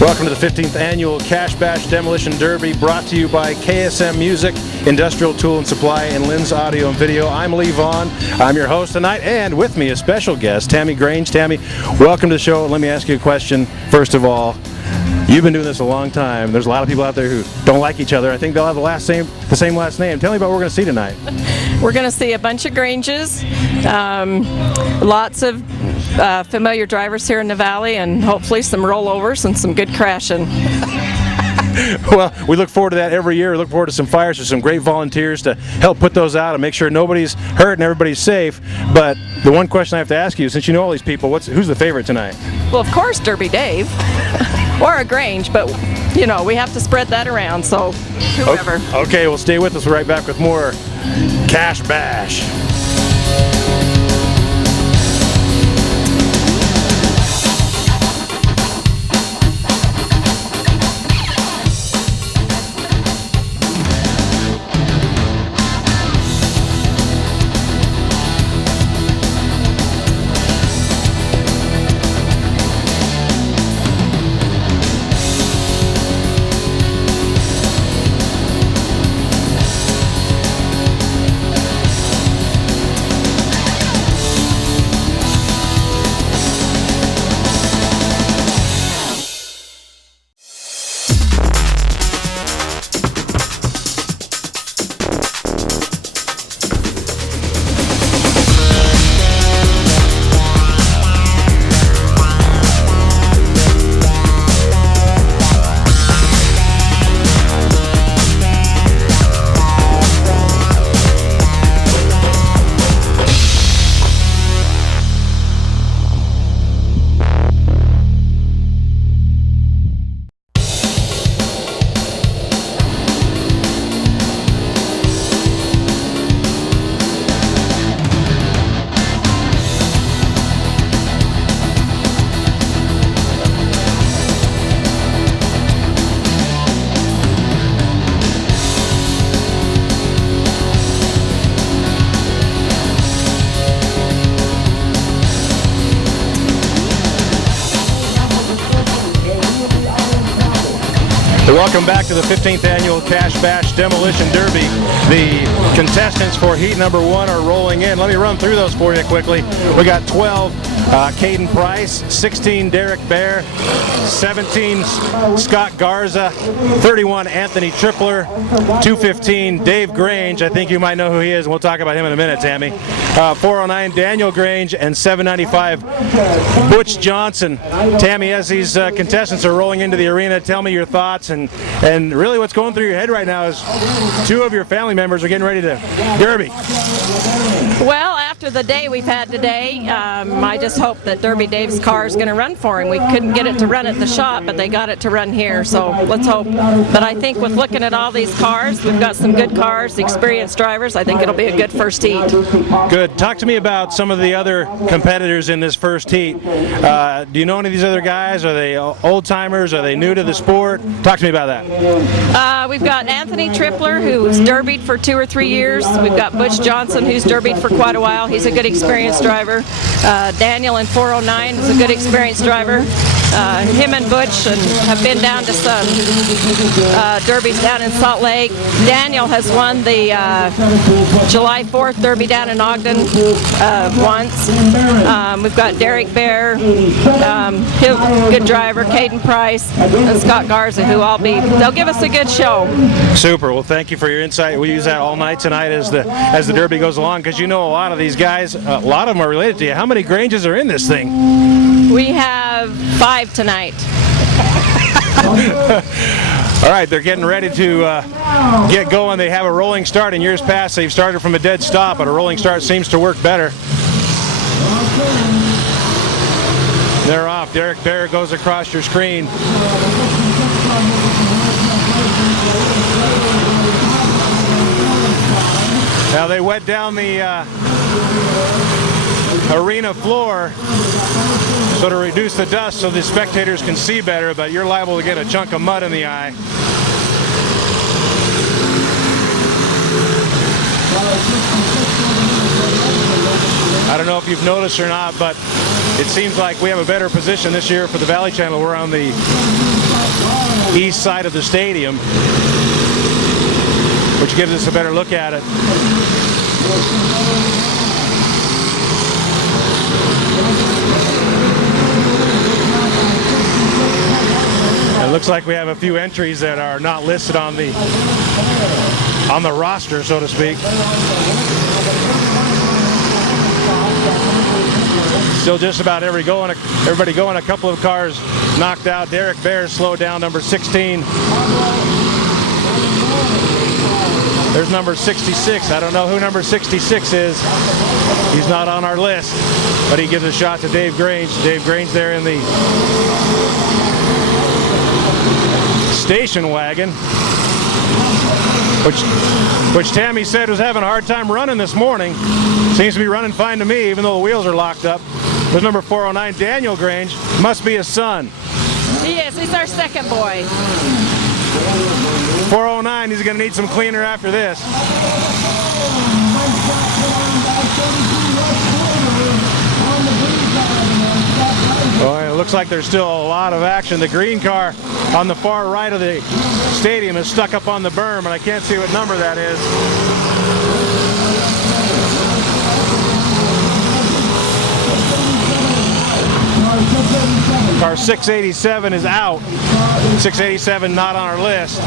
Welcome to the 15th Annual Cash Bash Demolition Derby, brought to you by KSM Music, Industrial Tool and Supply, and Lynn's Audio and Video. I'm Lee Vaughn. I'm your host tonight, and with me a special guest, Tammy Grange. Tammy, welcome to the show. Let me ask you a question. First of all, you've been doing this a long time. There's a lot of people out there who don't like each other. I think they'll have the same last name. Tell me about what we're going to see tonight. We're going to see a bunch of Granges, lots of familiar drivers here in the valley, and hopefully some rollovers and some good crashing. Well, we look forward to that every year. We look forward to some fires with some great volunteers to help put those out and make sure nobody's hurt and everybody's safe. But the one question I have to ask you, since you know all these people, who's the favorite tonight? Well, of course, Derby Dave or a Grange, but you know, we have to spread that around, so whoever. Okay, well, stay with us. We're right back with more Cash Bash. Welcome back to the 15th Annual Cash Bash Demolition Derby. The contestants for heat number 1 are rolling in. Let me run through those for you quickly. We got 12 Caden Price, 16 Derek Bear, 17 Scott Garza, 31 Anthony Tripler, 215 Dave Grange. I think you might know who he is, and we'll talk about him in a minute, Tammy. 409 Daniel Grange, and 795 Butch Johnson. Tammy, as these contestants are rolling into the arena, tell me your thoughts, and really what's going through your head right now is 2 of your family members are getting ready to derby. Well, after the day we've had today, I just hope that Derby Dave's car is going to run for him. We couldn't get it to run at the shop, but they got it to run here, so let's hope. But I think with looking at all these cars, we've got some good cars, experienced drivers. I think it'll be a good first heat. Good. Talk to me about some of the other competitors in this first heat. Do you know any of these other guys? Are they old-timers? Are they new to the sport? Talk to me about that. We've got Anthony Tripler, who's derbied for 2 or 3 years. We've got Butch Johnson, who's derbied for quite a while. He's a good experienced driver. Daniel in 409 is a good experienced driver. Him and Butch have been down to some derbies down in Salt Lake. Daniel has won the July 4th derby down in Ogden once. We've got Derek Bear, good driver, Caden Price, and Scott Garza, who they'll give us a good show. Super. Well, thank you for your insight. We use that all night tonight as the derby goes along, because you know a lot of these guys, a lot of them are related to you. How many Granges are in this thing? We have 5 tonight. All right, they're getting ready to get going. They have a rolling start. In years past, they've started from a dead stop, but a rolling start seems to work better. They're off. Derek Bear goes across your screen. Now they wet down the arena floor so to reduce the dust so the spectators can see better, but you're liable to get a chunk of mud in the eye. I don't know if you've noticed or not, but it seems like we have a better position this year for the Valley Channel. We're on the east side of the stadium, which gives us a better look at it. It looks like we have a few entries that are not listed on the roster, so to speak. Still just about everybody going. A couple of cars knocked out. Derek Bear slowed down, number 16. There's number 66. I don't know who number 66 is. He's not on our list, but he gives a shot to Dave Grange. Dave Grange there in the station wagon, which Tammy said was having a hard time running this morning. Seems to be running fine to me, even though the wheels are locked up. There's number 409, Daniel Grange. Must be his son. He is. He's our second boy. 409, he's going to need some cleaner after this. Well, it looks like there's still a lot of action. The green car on the far right of the stadium is stuck up on the berm, and I can't see what number that is. Car 687 is out. 687 not on our list.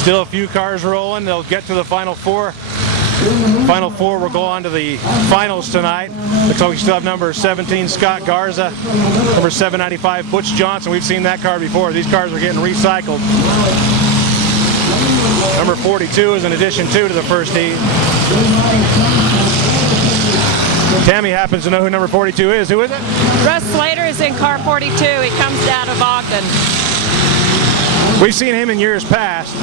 Still a few cars rolling. They'll get to the final four. Final four will go on to the finals tonight. Looks like we still have number 17, Scott Garza. Number 795, Butch Johnson. We've seen that car before. These cars are getting recycled. Number 42 is an addition to the first heat. Tammy happens to know who number 42 is. Who is it? Russ Slater is in car 42. He comes out of Ogden. We've seen him in years past.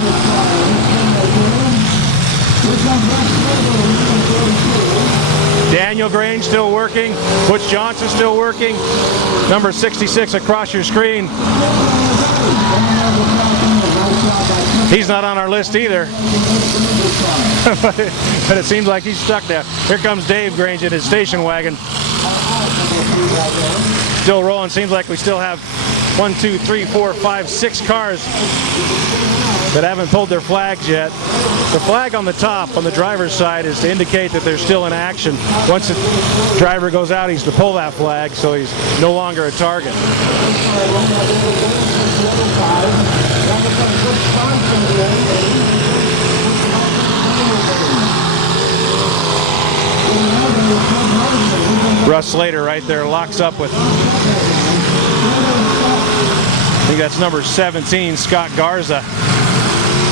Daniel Grange still working. Butch Johnson still working. Number 66 across your screen. He's not on our list either. But it seems like he's stuck there. Here comes Dave Grange in his station wagon. Still rolling. Seems like we still have 1, 2, 3, 4, 5, 6 cars that haven't pulled their flags yet. The flag on the top, on the driver's side, is to indicate that they're still in action. Once the driver goes out, he's to pull that flag, so he's no longer a target. Russ Slater right there locks up with, I think that's number 17, Scott Garza.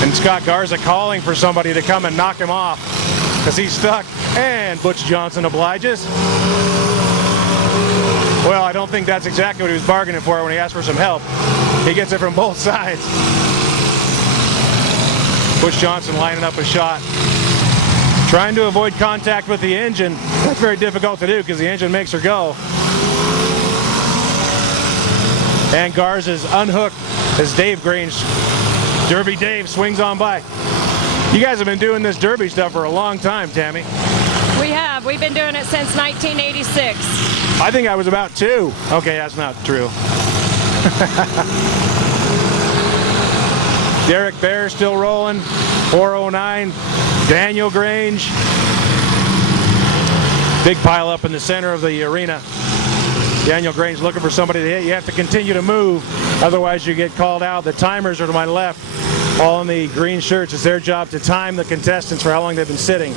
And Scott Garza calling for somebody to come and knock him off because he's stuck. And Butch Johnson obliges. Well, I don't think that's exactly what he was bargaining for when he asked for some help. He gets it from both sides. Butch Johnson lining up a shot. Trying to avoid contact with the engine. That's very difficult to do because the engine makes her go. And Garza's unhooked as Dave Grange, Derby Dave, swings on by. You guys have been doing this Derby stuff for a long time, Tammy. We have. We've been doing it since 1986. I think I was about 2. Okay, that's not true. Derek Bear still rolling. 409. Daniel Grange. Big pile up in the center of the arena. Daniel Grange looking for somebody to hit. You have to continue to move, otherwise you get called out. The timers are to my left, all in the green shirts. It's their job to time the contestants for how long they've been sitting.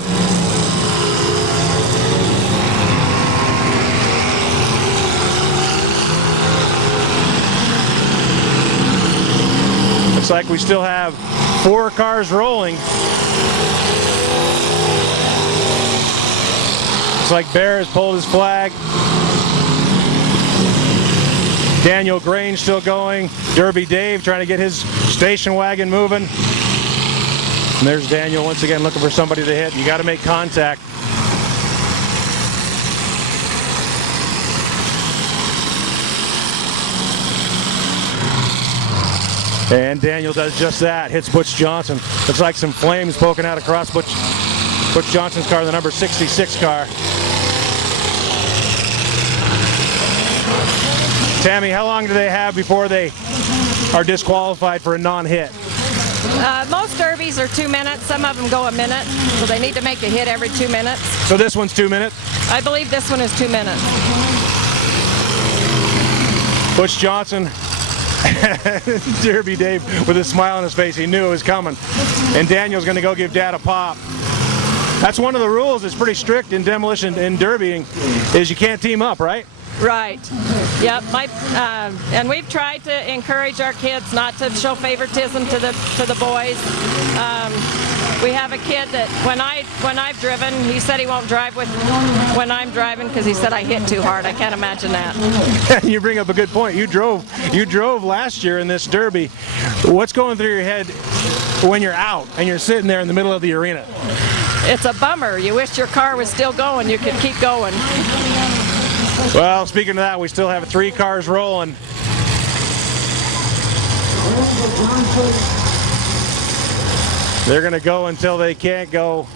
Looks like we still have 4 cars rolling. Looks like Bear has pulled his flag. Daniel Grange still going. Derby Dave trying to get his station wagon moving. And there's Daniel once again looking for somebody to hit. You got to make contact. And Daniel does just that. Hits Butch Johnson. Looks like some flames poking out across Butch Johnson's car, the number 66 car. Tammy, how long do they have before they are disqualified for a non-hit? Most derbies are 2 minutes. Some of them go a minute, so they need to make a hit every 2 minutes. So this one's 2 minutes? I believe this one is 2 minutes. Butch Johnson, Derby Dave with a smile on his face. He knew it was coming. And Daniel's going to go give Dad a pop. That's one of the rules. It's pretty strict in demolition and derbying, is you can't team up, right? Right. Yep. And we've tried to encourage our kids not to show favoritism to the boys. We have a kid that when I've driven, he said he won't drive when I'm driving because he said I hit too hard. I can't imagine that. You bring up a good point. You drove last year in this derby. What's going through your head when you're out and you're sitting there in the middle of the arena? It's a bummer. You wish your car was still going. You could keep going. Well, speaking of that, we still have 3 cars rolling. They're going to go until they can't go.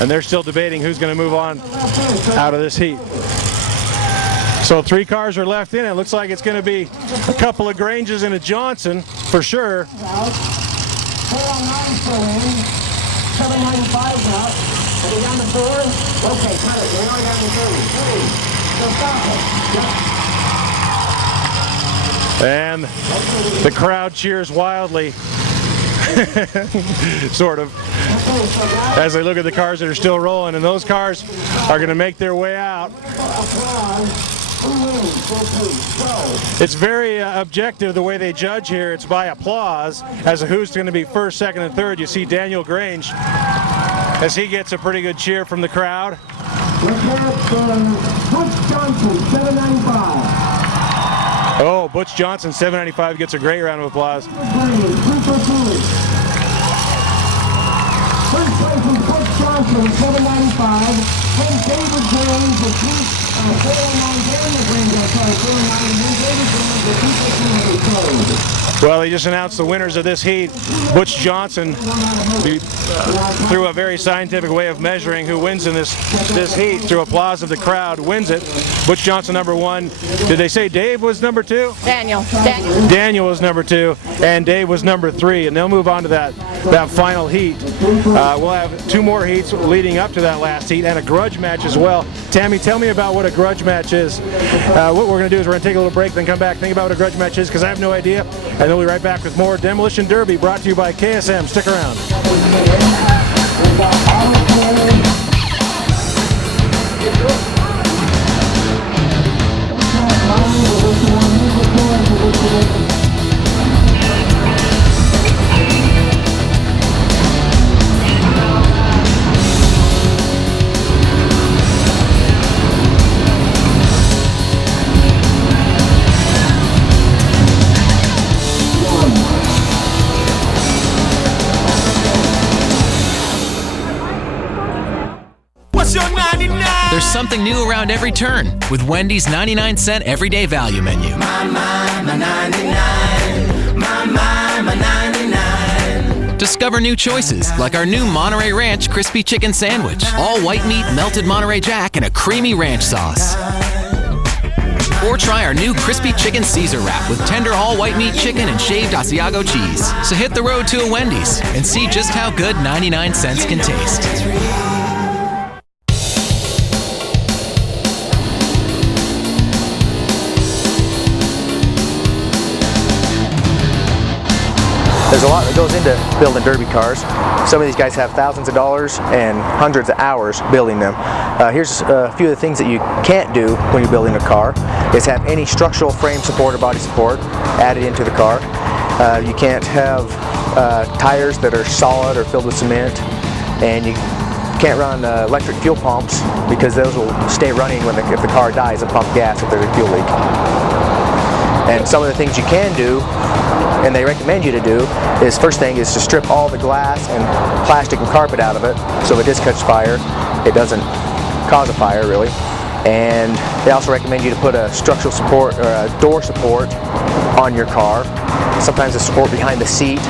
And they're still debating who's going to move on out of this heat. So 3 cars are left in. It looks like it's going to be a couple of Granges and a Johnson for sure. 795 now. Are they down to 4? Okay, cut it. They're only down to 3. So stop it. And the crowd cheers wildly, sort of, as they look at the cars that are still rolling. And those cars are going to make their way out. It's very objective the way they judge here. It's by applause as to who's going to be first, second, and third. You see Daniel Grange as he gets a pretty good cheer from the crowd. Butch Johnson, 795. Oh, Butch Johnson, 795 gets a great round of applause. First place is Butch Johnson, 795. Then David Jones, the 409. Daniel Grange, 409. And then David Jones, the 215. Well, they just announced the winners of this heat. Butch Johnson, through a very scientific way of measuring who wins in this heat, through applause of the crowd, wins it. Butch Johnson, number 1. Did they say Dave was number 2? Daniel. Daniel was number 2, and Dave was number 3, and they'll move on to that final heat. We'll have 2 more heats leading up to that last heat, and a grudge match as well. Tammy, tell me about what a grudge match is. What we're going to do is we're going to take a little break, then come back, think about what a grudge match is, because I have no idea, and then we'll be right back with more Demolition Derby brought to you by KSM. Stick around. There's something new around every turn with Wendy's 99-cent everyday value menu. My 99. My 99. Discover new choices like our new Monterey Ranch Crispy Chicken Sandwich, all white meat, melted Monterey Jack, and a creamy ranch sauce. Or try our new Crispy Chicken Caesar Wrap with tender all white meat chicken and shaved Asiago cheese. So hit the road to a Wendy's and see just how good 99 cents can taste. There's a lot that goes into building derby cars. Some of these guys have thousands of dollars and hundreds of hours building them. Here's a few of the things that you can't do when you're building a car, is have any structural frame support or body support added into the car. You can't have tires that are solid or filled with cement, and you can't run electric fuel pumps because those will stay running if the car dies and pump gas if there's a fuel leak. And some of the things you can do, and they recommend you to do, is first thing is to strip all the glass and plastic and carpet out of it, so if it does catch fire, it doesn't cause a fire really. And they also recommend you to put a structural support or a door support on your car, sometimes a support behind the seat.